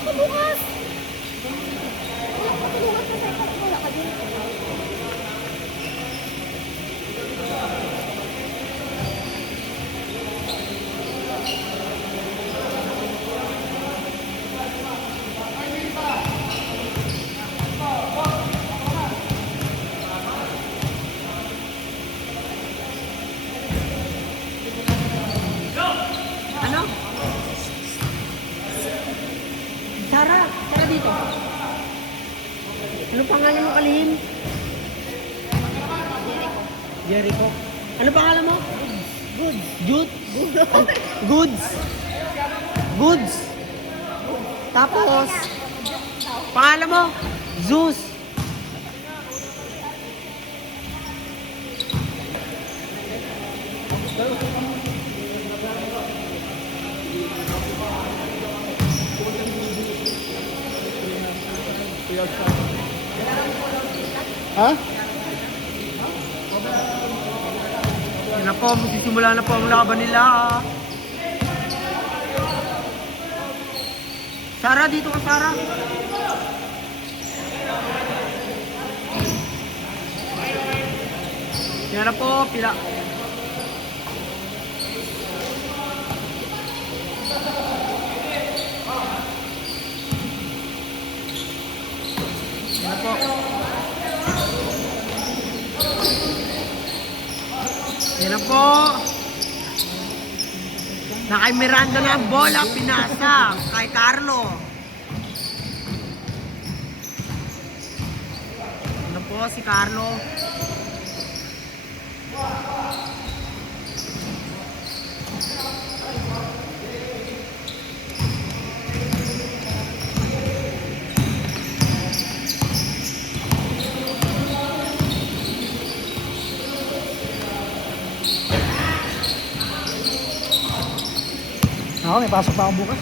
Ako bukas. Wala ka tulungan sa second. Wala ka din. Ano? Sarah, Sarah dito. Ano pangalan mo, Kalihim? Jericho. Ano pangalan mo? Goods. Jude? Goods. Goods. Tapos, pangalan mo? Zeus. Ha? Yan na po, magsisimula na po ang laban nila. Sarah, dito ka, Sarah. Yan na po, pila. Yan na po. Yan na po. Na kay Miranda na ang bola, pinasa kay Carlo. Yan na po si Carlo. Ako, may pasok pa ako bukas.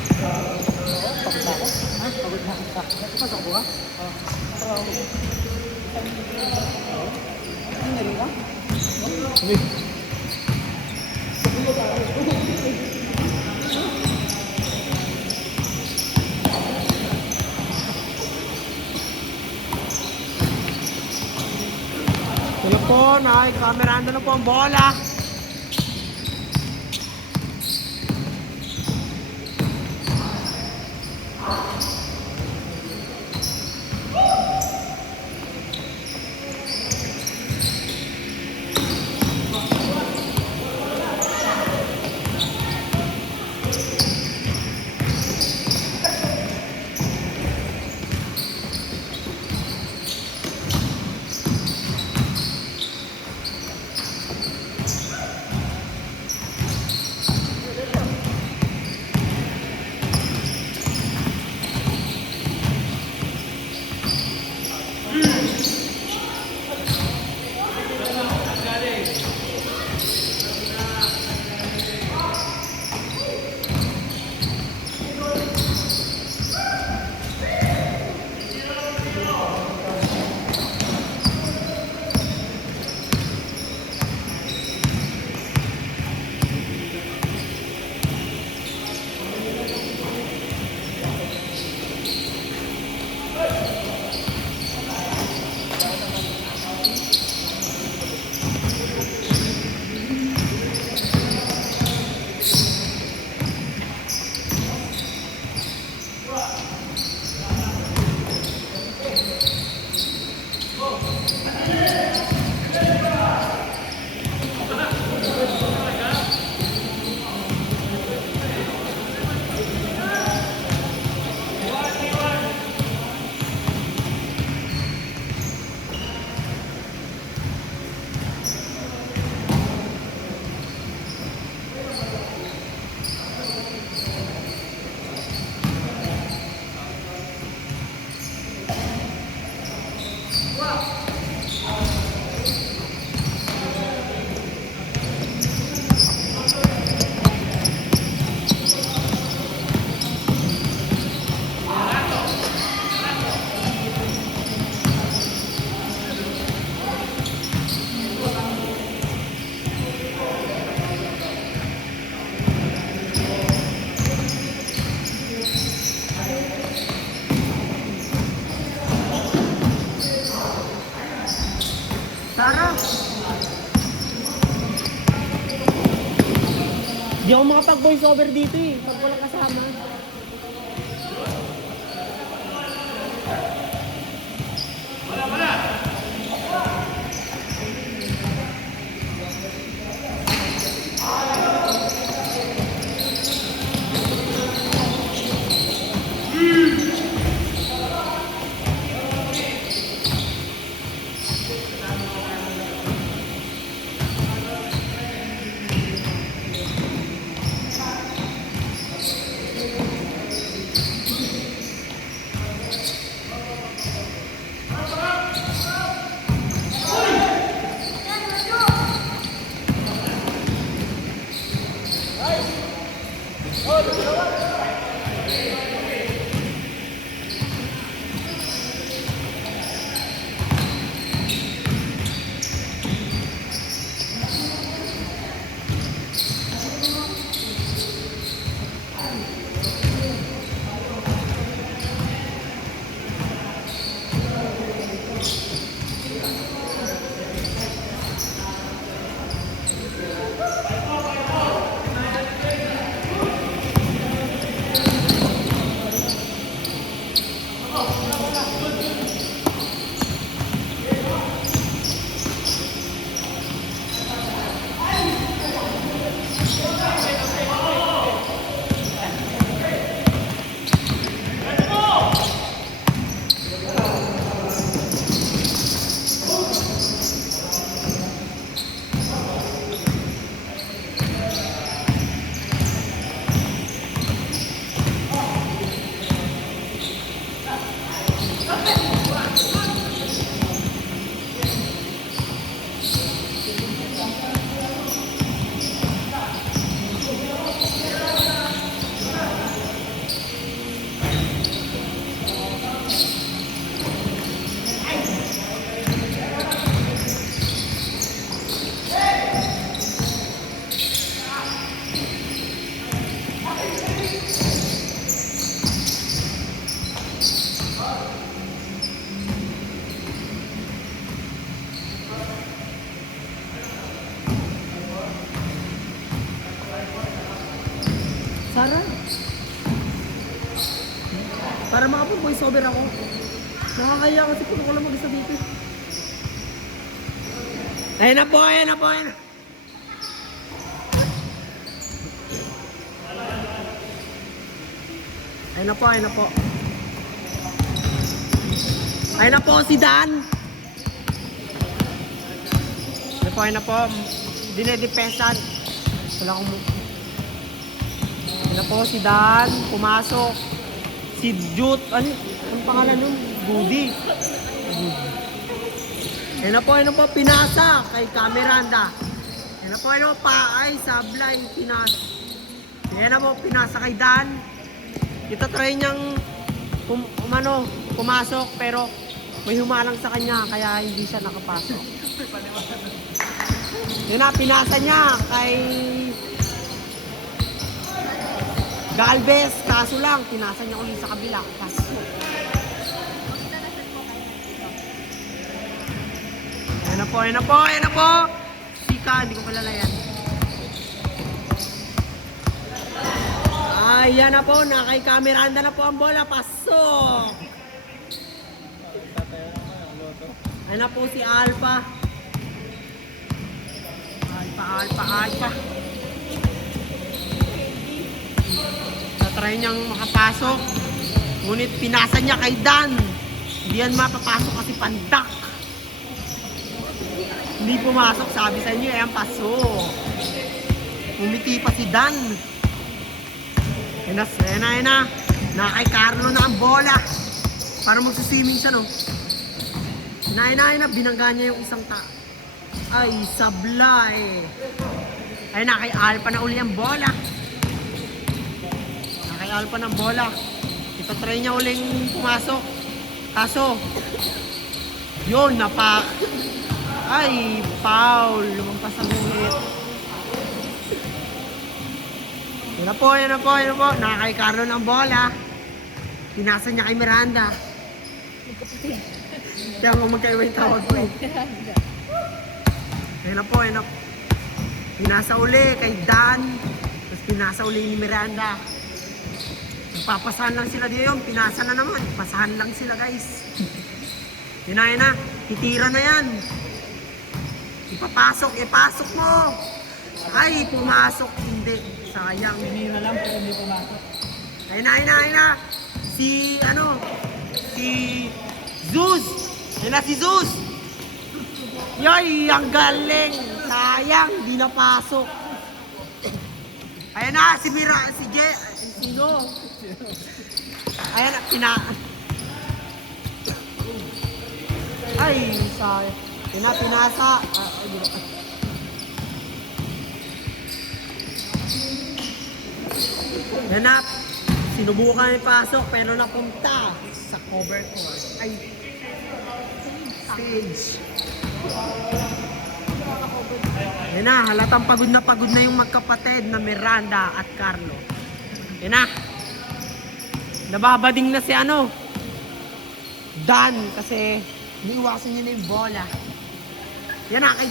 Pagod na ako. Ha? Pagod na ako. Pasok bukas? Oo. Ano na rin ka? Hindi. Yan po, Miranda na po ang bola. Hindi ako makapag-voice over dito eh. Pag walang kasama. Sara. Para makapag-voice over ako. Nakakaya kasi kung ako lang mag-isa dito. Ayun na po, ayun na po, ayun na. Ayun na po, ayun na po. Ayun na po si Dan. Ayun na po. Dinedepensan. Wala akong... Ayun na po si Dan. Pumasok. Si Jut. Anong pangalan nun? Goody. Ayun na po. Pinasa kay Cameranda. Ayun na po. Paay, Sablay, Pinas. Ayun na po. Pinasa kay Dan. Ito try niyang pumasok pero may humalang sa kanya kaya hindi siya nakapasok. Yun na, pinasa niya kay Galvez, kaso lang, pinasa niya ulit sa kabila. Kaso. Ayan na po. Sika, hindi ko kilala yan. Ayan na po, kay Cameranda na po ang bola. Pasok! Ayan na po si Alpha. Alpha. Natry niyang makapasok. Ngunit pinasa niya kay Dan. Hindi yan mapapasok kasi pandak. Hindi pumasok, sabi sa inyo, ayan pasok. Umiti pa si Dan. Ayan na. Kay Carlo na ang bola. Para magsuswimming siya, no? Ayan na. Binangga niya yung isang Ay, Sablay. Ayan na, kay Alpha na uli ang bola. Kay Alpha ng bola. Ipatry niya uling pumasok. Kaso, yun, Ay, foul. Lumampas ang guhit. Yan na po. Kay Carlo ng bola. Pinasa niya kay Miranda. Kaya mo magkaiba yung tawag ko eh. Yan na po. Pinasa uli kay Dan. Tapos Pinasa uli ni Miranda. Papasahan lang sila dito yun. Pinasa na naman. Pasahan lang sila guys. Yun na. Titira na yan. Ipapasok. Ipasok mo. Ay, pumasok. Hindi. Sayang. Hindi na lang pero hindi pumasok. Ayun na. Si Zeus. Ayun na si Zeus. Yoy, ang galing. Sayang, di napasok. Ayun na, si sino? Ayun na, ay, sayang. Pinasa. Yan na, sinubukan ipasok pero napunta sa cover court. Ay, stage. Yan na, halatang pagod na yung magkapatid na Miranda at Carlo. Yan na. Nababading na si Dan kasi niiwasan niya na yung bola. Yan na, kay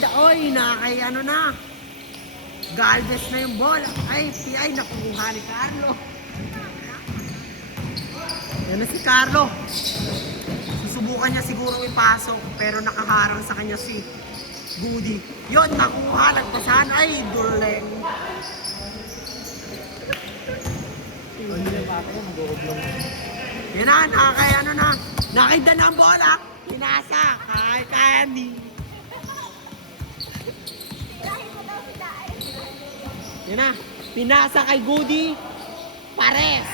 Galvez na yung bola. Ay, PI, nakuha ni Carlo. Yan na si Carlo. Susubukan niya siguro ipasok pero nakaharang sa kanya si Goody. Yun, nakuha, nagpasahan. Ay, duleng. Hindi na pa ako, mag-uublong. Yan na, nakakita na ang bola. Pinasa, kaya ni. Yan na, pinasa kay Goody. Pares.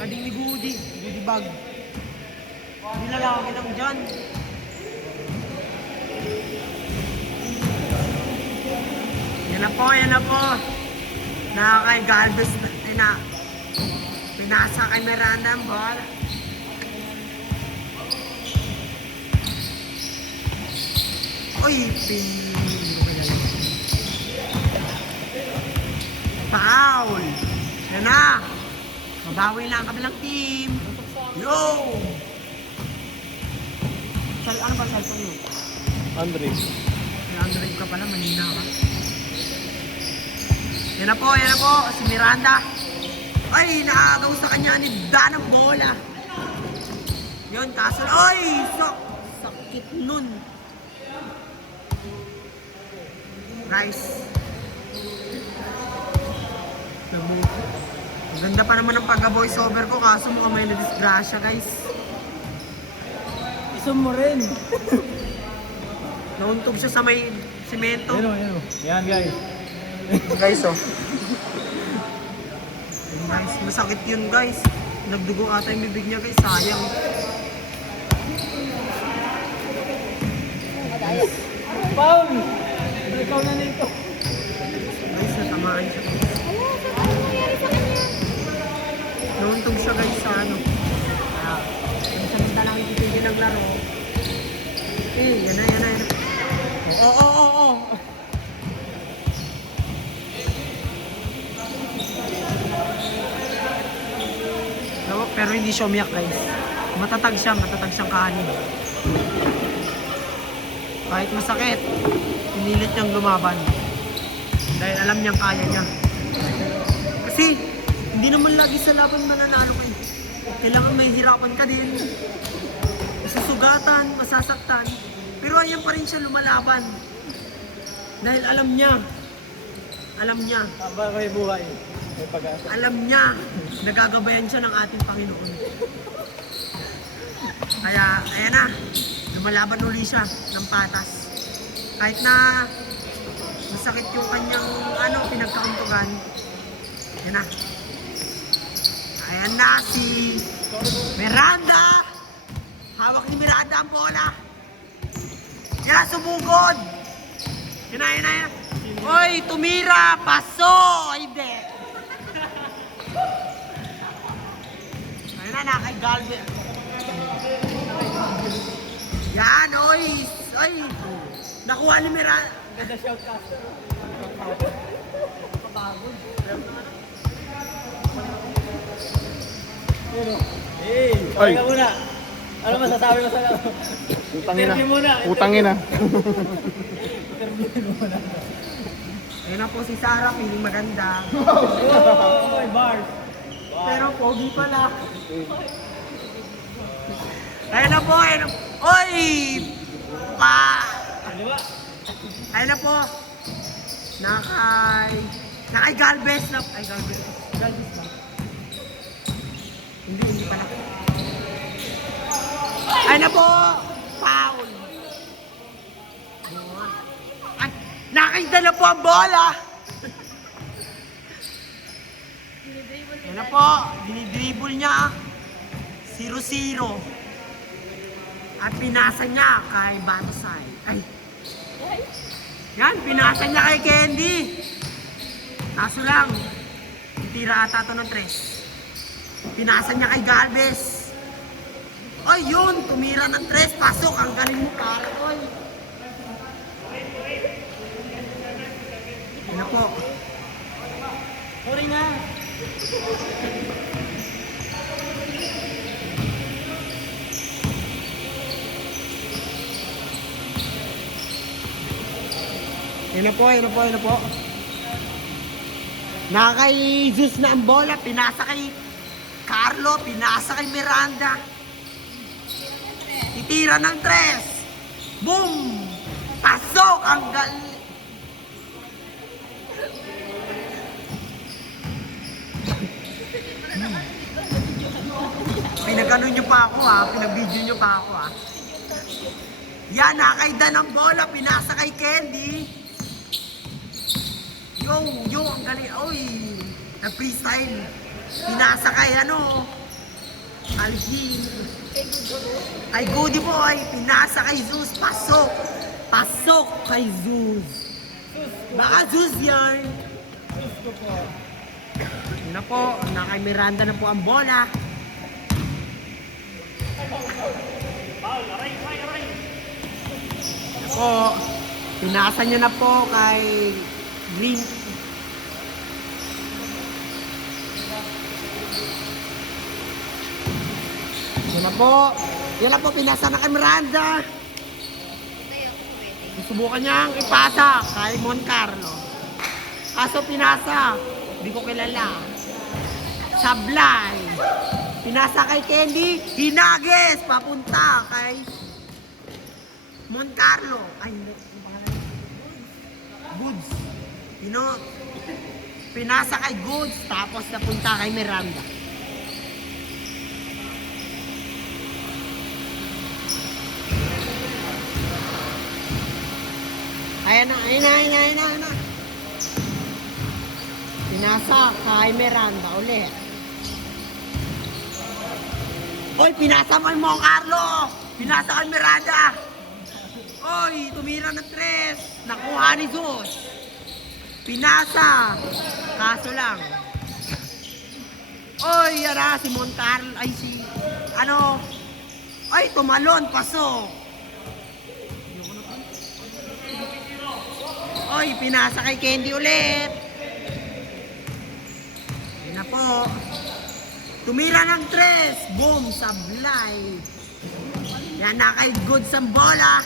Gading ni Goody bag. Nilalaki lang dyan. Yan na po. Kay Galvez na. Pinasa kay Miranda ang bola. Uy, foul. Yan na. Mabawi lang ang kabilang team. Yo! Ano ba cellphone mo? Andres. Android ka pala, manina ka. Yan na po. Si Miranda. Ay, naagaw sa kanya ni Dan ang bola. Yun, kaso. Ay, sakit nun. Guys. Maganda pa naman ang pagka-voice over ko, kaso mukhang may nadisgrasya, guys. Isum mo rin. Nauntog siya sa may simento. Yan o. Yan guys. Guys, oh. Guys, masakit yun, guys. Nagdugo ata yung bibig niya, guys. Sayang. Paul! Ikaw na nito. Guys, natamaan siya. Nauntog siya, guys, sa Samanta lang itigil ng laro. Yan na. Oo. Pero hindi siya umiyak, guys. Matatag siyang kanin. Kahit masakit, pinilit niyang lumaban. Dahil alam niyang kaya niya. Kasi, hindi naman lagi sa laban mananalo kayo. Kailangan may hirapan ka din. Masusugatan, masasaktan. Pero ayan pa rin siya lumalaban. Dahil alam niya. Tama kayo buhay. May pag-asa. Alam niya, nagagabayan siya ng ating Panginoon. Kaya, ayan na. Lumalaban uli siya ng patas. Kahit na masakit yung kanyang pinagkauntugan. Ayan na. Ayan na si Miranda. Hawak ni Miranda ang bola. Yan, sumugod. Yan na. Oy, tumira. Paso. Ay, de. Ayan na, kay Galvez. Yan, oy. Ay, nakuha ni Miranda. Ganda shout ka. Kapagod. Hey, kaya muna. Ano masasabi mo sa Putangin na. Putangin na. Ayun na po si Sarah, feeling maganda. Oy, bars. Pero pogi pala. Ayun na po, ayun na po. Oy! Pa! Dalawa. Ayun na po. Nakay Galvez na. Ay, Galvez. Galvez ba? Hindi pala. Ayun na po. Foul. At nakita na po ang bola. Ayun na po. Dinidribble niya. 0-0. At pinasa niya kay Batasay. Ay. Yan, pinasa niya kay Candy. Kaso lang, tira ata ito ng 3. Pinasa niya kay Galvez. Ay, yun, tumira ng 3. Pasok, ang galing mo, pare. Oy. Yan na po. Sorry na. Yan na po, yan na po, yan na po. Nakakay Zeus na ang bola, pinasa kay Carlo, pinasa kay Miranda. Titira ng 3. Boom! Pasok! Ang galing! Pinagano nyo pa ako ha, pinabidyo nyo pa ako ha. Yan, nakakayda ng bola, pinasa kay Candy. Yo, ang galing. Oy, na-freestyle. Pinasa kay Alvin. Ay, Goody Boy. Pinasa kay Zeus. Pasok. Pasok kay Zeus. Baka Zeus yan. Gusto po. Yun na po. Kay Miranda na po ang bola. Yun na po. Pinasa niya na po kay Green. Yan na po. Yan na po, pinasa na kay Miranda. Susubukan niyang ipasa kay Moncarlo. Kaso pinasa, hindi ko kilala. Sablay. Pinasa kay Candy. Hinages, papunta kay Moncarlo. Ay, Goods. Pinasa kay Goods, tapos napunta kay Miranda. Ayan na. Pinasa kay Miranda ulit. Oy, pinasa mo yung Carlo! Pinasa kay Miranda! Oy, tumira ng 3. Nakuha ni Zeus. Pinasa. Kaso lang. Oy, yara, si Moncarlo. Ay, ay, tumalon, pasok. Oy, pinasa kay Candy ulit. Yan na po. Tumira ng 3. Boom, sablay. Yan na kay Goods ang bola.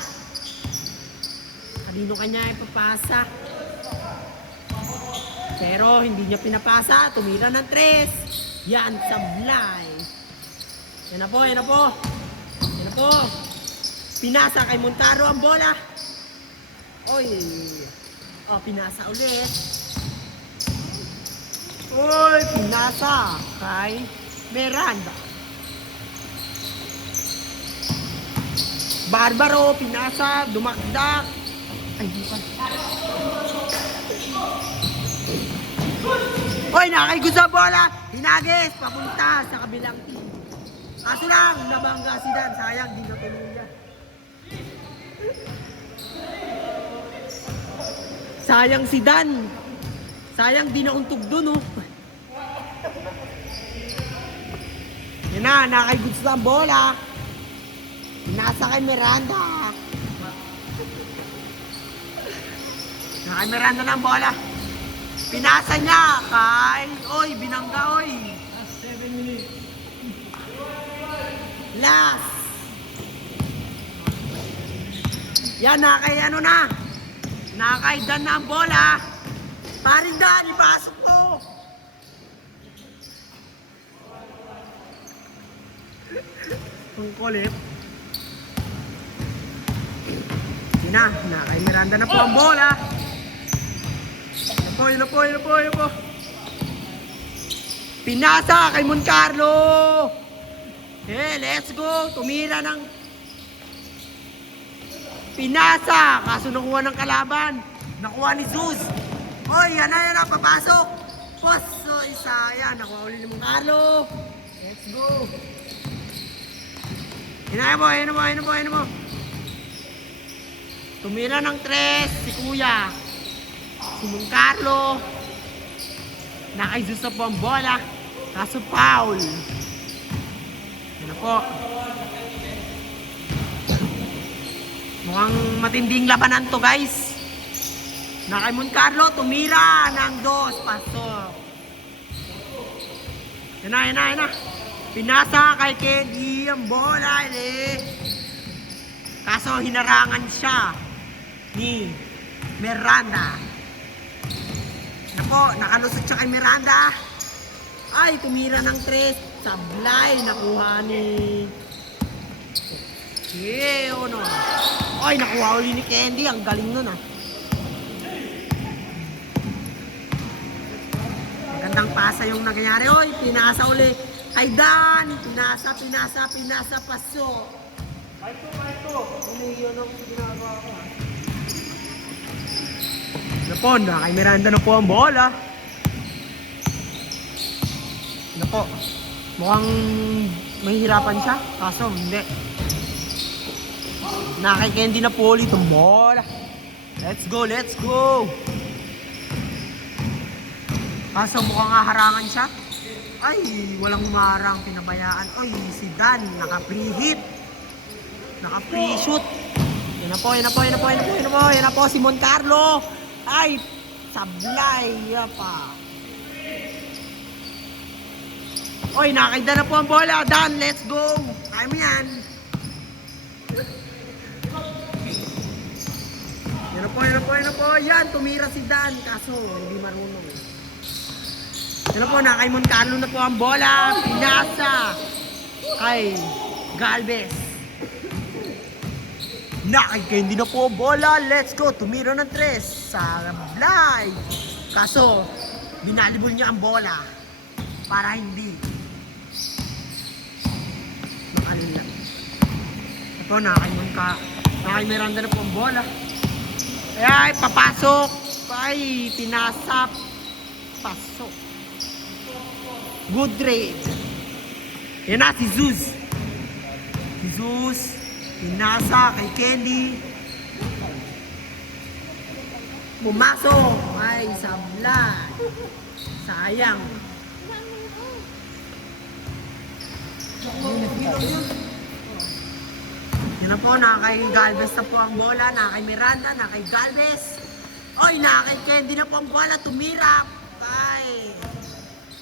Kanino kanya ipapasa. Pero hindi niya pinapasa. Tumira ng 3. Yan, sablay. Yan na po, yan na po. Yan na po. Pinasa kay Montaro ang bola. Oy. Oh, pinasa ulit. Oy, pinasa kay Miranda. Barbaro, pinasa, dumakdak. Ay, di pa. Oy, nakaigo sa bola. Hinagis, papunta sa kabilang team. Kaso lang, nabangga si Dan. Sayang, di natuloy niya. Sayang si Dan. Sayang, di nauntog dun, oh. Yan na, nakaigo sa bola. Nasa kay Miranda. Kay Miranda ng bola. Pinasa niya kay... Oy, binangga, oy. 7 minutes. Last. Yan, nakay ano na. Nakay Dan na ang bola. Paring Dan, ipasok mo. Ang kulit. Yun na, nakay Miranda na po ang bola. Yun po. Pinasa kay Moncarlo. Let's go. Tumira ng pinasa. Kaso nakuha ng kalaban. Nakuha ni Zeus. Oy, yan na, papasok. Poso, isa. Yan, nakuha uli ni Moncarlo. Let's go. Yan mo. Tumira ng 3 si Kuya. Si Moncarlo. Nakay Zeus na po ang bola. Kaso foul. Yan na po. Mukhang matinding labanan to, guys. Nakay Moncarlo, tumira ng 2. Pasok. Yan na. Pinasa kay Kenny ang bola. Kaso hinarangan siya ni Miranda. Nako, nakalusot siya kay Miranda. Ay, tumira ng 3. Sablay, nakuha ni no. Ay, nakuha uli ni Candy. Ang galing nun, ah. Magandang pasa yung nangyayari. Oy, pinasa uli. Ay, Dan. Pinasa. Paso. Ito. Ano yun ang ginagawa ko, ha? Napo, kay Miranda na po ang bola. Napo, mukhang mahihirapan siya. Kaso, hindi. Nakay Candy na po ulit ang bola. Let's go. Kaso mukhang harangan siya. Ay, walang humarang, pinabayaan. Oy, si Dan, naka-free hit. Naka-free shoot. Yan na po, si Moncarlo. Ay, sablay. Pa. Oy, nakakita na po ang bola. Dan, let's go. Kaya mo yan. Yan na po. Yan, tumira si Dan. Kaso, hindi marunong. Yan na po, nakay Moncarlo na po ang bola. Pinasa kay Galvez. Nakay Candy na po ang bola. Let's go. Tumira ng 3. Sablay. Kaso, binalibol niya ang bola para hindi makalila. Ito, nakay Miranda na po ang bola. Ay, papasok. Ay, pinasa. Pasok. Good trade. Yan na, si Zeus. Pinasa kay Candy. Pumasok. Ay, sablay. Sayang. Yan na po, nakay Galvez na po ang bola. Nakay Miranda, nakay Galvez. Oy, nakay Candy na po ang bola. Tumira. Ay.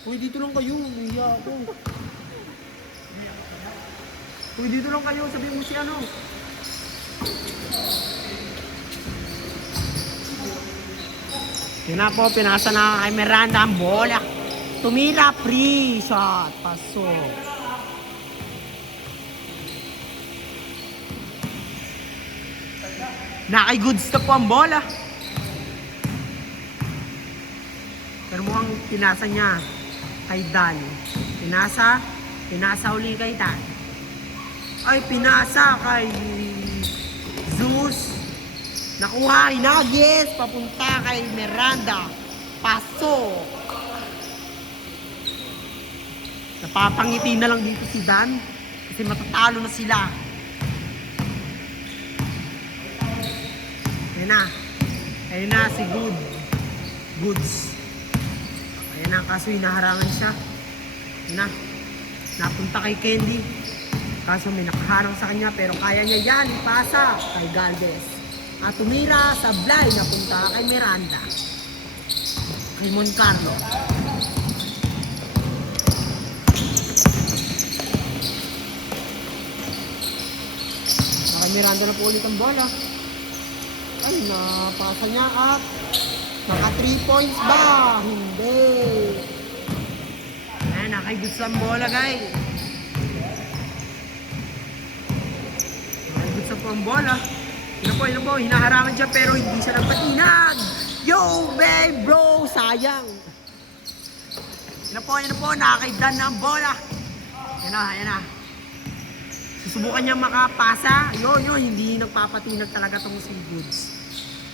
Uy, dito lang kayo. Umiya ako. Uy, dito lang kayo. Sabihin mo si ano. Yan na po, pinasa na kay Miranda ang bola. Tumira, free shot. Pasok. Nakay Goods na po ang bola. Pero mukhang pinasa niya kay Dan. Pinasa uli kay Dan. Ay, pinasa kay Zeus. Nakuha, hinagis. Papunta kay Miranda. Pasok. Napapangiti na lang dito si Dan. Kasi matatalo na sila. Ayun na si Goods. Ayun na, kaso hinaharangan siya. Ayun na, napunta kay Candy. Kaso may nakaharang sa kanya, pero kaya niya yan, ipasa kay Galvez. At tumira, sablay, napunta kay Miranda. Kay Moncarlo. Kay Miranda na po ulit ang bola. Ay, napasa niya at naka 3 points ba? Hindi. Ayan, nakaiguts ang bola, guys. Nakaiguts ang po ang bola. Yun po, hinaharangan siya pero hindi siya nagpatinag. Yo, babe, bro, sayang. Yun po, nakakaidan na ang bola. Yan na. Susubukan niya makapasa. Yun, hindi nagpapatinag talaga tong si Goods.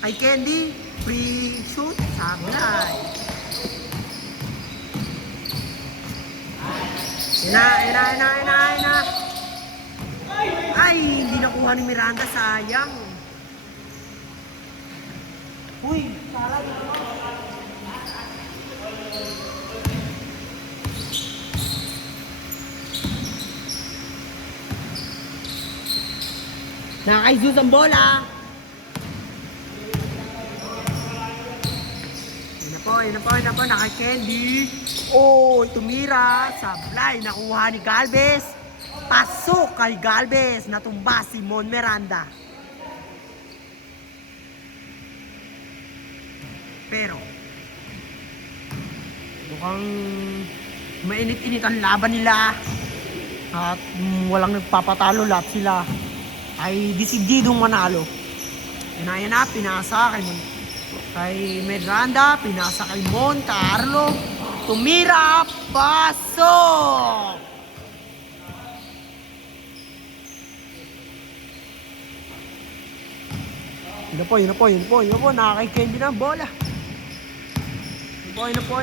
Kay Candy, free shoot, sablay. Yan na. Ay, hindi nakuha ni Miranda, sayang. Uy, saray. Nakakaizuz ang bola. Yun na po, naka-Candy. Oh, tumira. Sablay, nakuha ni Galvez. Pasok kay Galvez. Natumba si Mon Miranda. Pero, mukhang mainit-init ang laban nila. At walang nagpapatalo, lahat sila ay desididong manalo. Yan na, pinasa kay Miranda, pinasa kay Mon Carlo, tumira, pasok! Yun po, nakakay-Candy na ang bola. Yun po.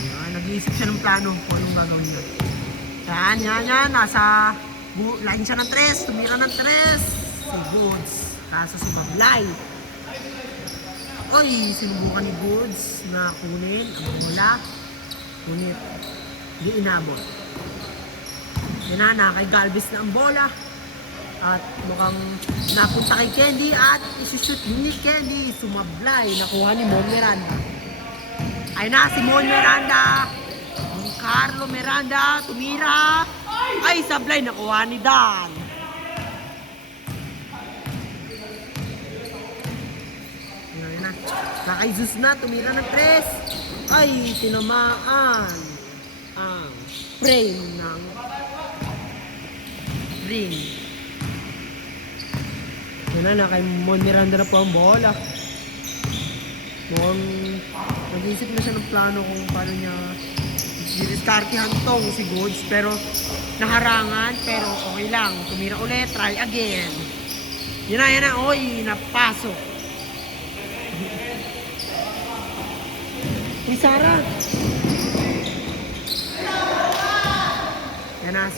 Yan, nag-iisip siya ng plano kung anong gagawin niya. Yan, nasa line siya ng 3, tumira ng 3. Si Goods, kaso si Bablay. Oy, sinubukan ni Goods na kunin ang bola. Ngunit, hindi inabot. Yan na, kay Galvez na ang bola. At mukhang napunta kay Candy at isushoot ni Candy. Sumablay, nakuha ni Mon Miranda. Ay na, si Mon Miranda. Yung Carlo Miranda, tumira. Ay, sablay, nakuha ni Dan. Ngayon na, naka-Jesus na, tumira ng 3. Ay, tinamaan ang frame ng ring. Yan na, kay Mon Miranda na po ang bola. Mukhang nag-iisip na siya ng plano kung paano niya i-discartehan tong si Goods, pero naharangan, pero okay lang. Tumira ulit, try again. Yan na, oy, napasok. Uy, Sarah. Yan na.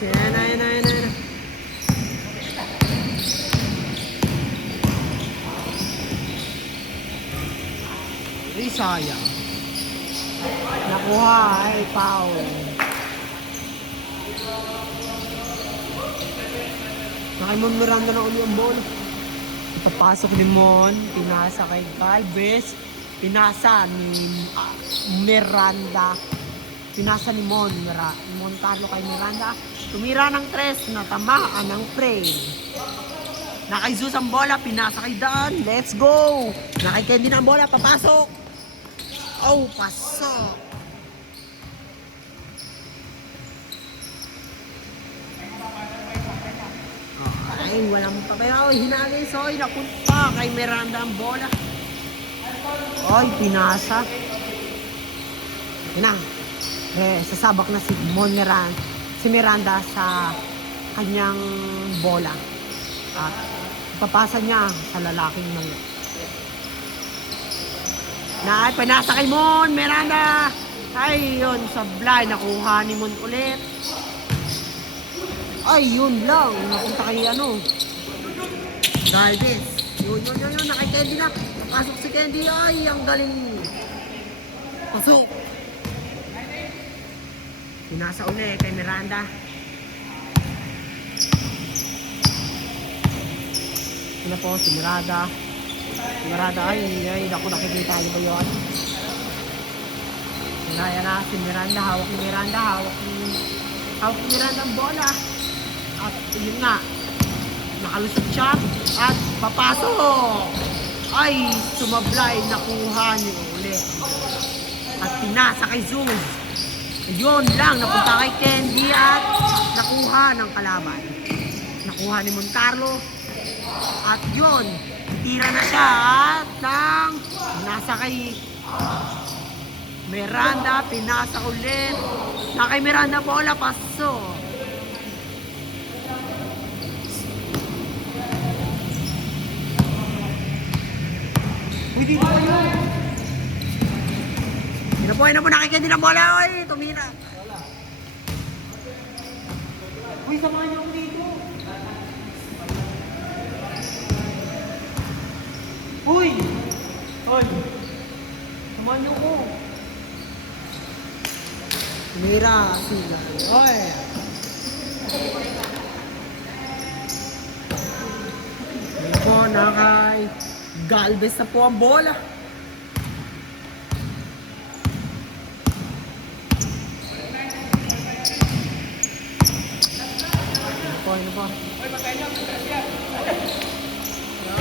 Uy, sayang. Nakuha, ay, foul. Nakay Mon Miranda na uli ang bola. Ipapasok ni Mon, pinasa kay Galvez, pinasa ni Miranda, pinasa ni Mon Carlo kay Miranda, tumira ng 3, natamaan ng frame. Nakay Zeus ang bola, pinasa kay Dan, let's go! Nakay Candy na ang bola, papasok! Oh, pasok! Ay, walang pabayaw. Hinagay, soy. Napunta kay Miranda ang bola. Oy, pinasa. Yun na. Sasabak na si Miranda sa kanyang bola. At papasa niya sa lalaking mga. Ay, pinasa kay Mon Miranda. Ay, yun, sablay. Nakuha ni Mon ulit. Ay, yun lang. Napunta kay Galvez. Yun. Nakay Candy na. Pasok si Candy. Ay, ang galing. Pasok. Pinasa ulit kay Miranda. Ano po, si Miranda. Ay, naku, nakikita niyo ba yun? Yan na, si Miranda. Hawak ni Miranda ang bola. At yun nga, nakalusot siya. At papasok. Ay, sumablay. Nakuha niyo ulit. At pinasa kay Zeus. Yun lang, napunta kay Candy at nakuha ng kalaban. Nakuha ni Moncarlo. At yun, tira na siya at nasa kay Miranda, pinasa ulit. Na kay Miranda, bola, paso. Uy, dito pa yun. Yun na po, nakikita din ang bola. Uy, tumira. Uy, samahan niyo ako dito. Uy! Uy! Samahan niyo ako. Tumira, sila. Uy! Yun po, nakay Galvez na po ang bola. Ano ba?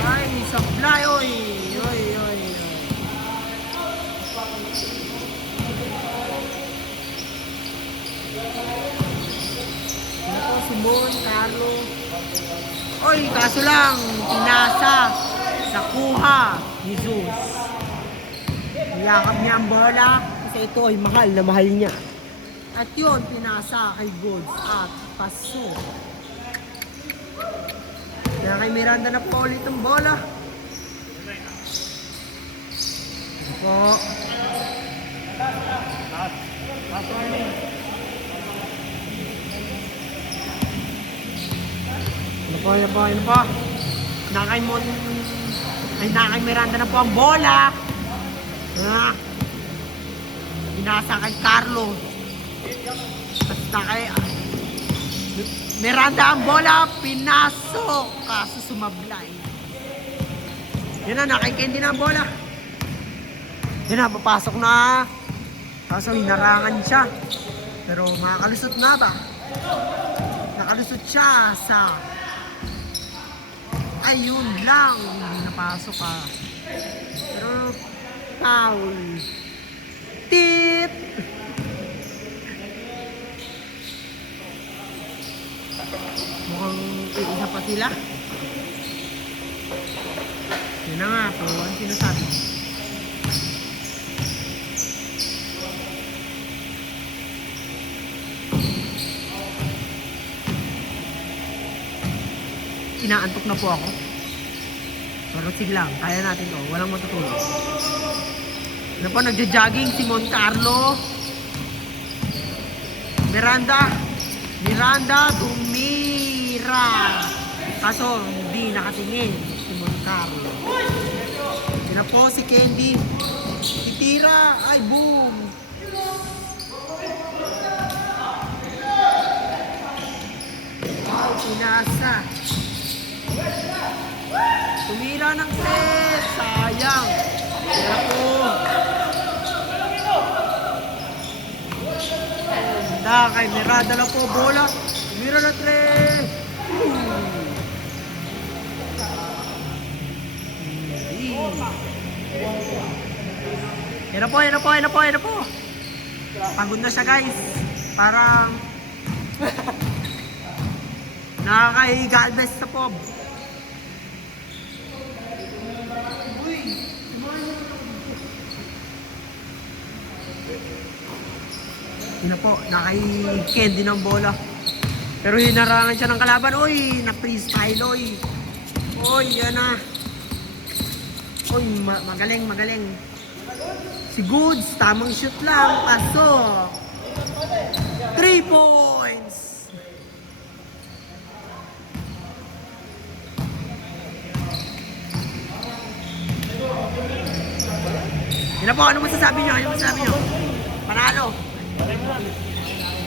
Ay, sablay, oy. Oy, oy. Ano po, Simon, Carlo. Oy, kaso lang, pinasa. Nakuha ni Zeus. Niyakap niya ang bola. Kasi ito ay mahal na mahal niya. At yun, pinasa kay Goods at paso. Kaya kay Miranda na po ulit ang bola. Ito po. Ano po? Nakay Miranda na po ang bola. Pinasa kay Carlo. Tapos nakay Miranda ang bola, pinasok. Kaso sumablay. Yun na, nakikindi na ang bola. Yun na, papasok na. Kaso hinarangan siya. Pero makakalusot na ba? Nakalusot siya sa... Ayun lang, hindi napasok ka. Pero, foul. Tit! Mukhang iisa pa sila. Yun na nga po, ang sinasabi. Inaantok na po ako. Pero sige lang, kaya natin to. Walang matutulog. Ano po, nagja-jogging si Moncarlo. Miranda tumira. Kaso hindi nakatingin si Moncarlo. Yun na po si Candy. Titira. Ay, boom. Ay, pinasa. Tumira ng set. Sayang. Kaya po. Kay Miranda lang po bola. Tumira na 3. Yan na po. Pagod na siya, guys. Parang nakakaigalbes sa pob. Yun na po, nakay-candy ng bola. Pero hinarangan siya ng kalaban. Uy, na-freestyle, oy. Uy, yan na. Uy, magaling. Si Goods, tamang shoot lang. Pasok. 3 points. Yun na po, ano masasabi nyo? Panalo.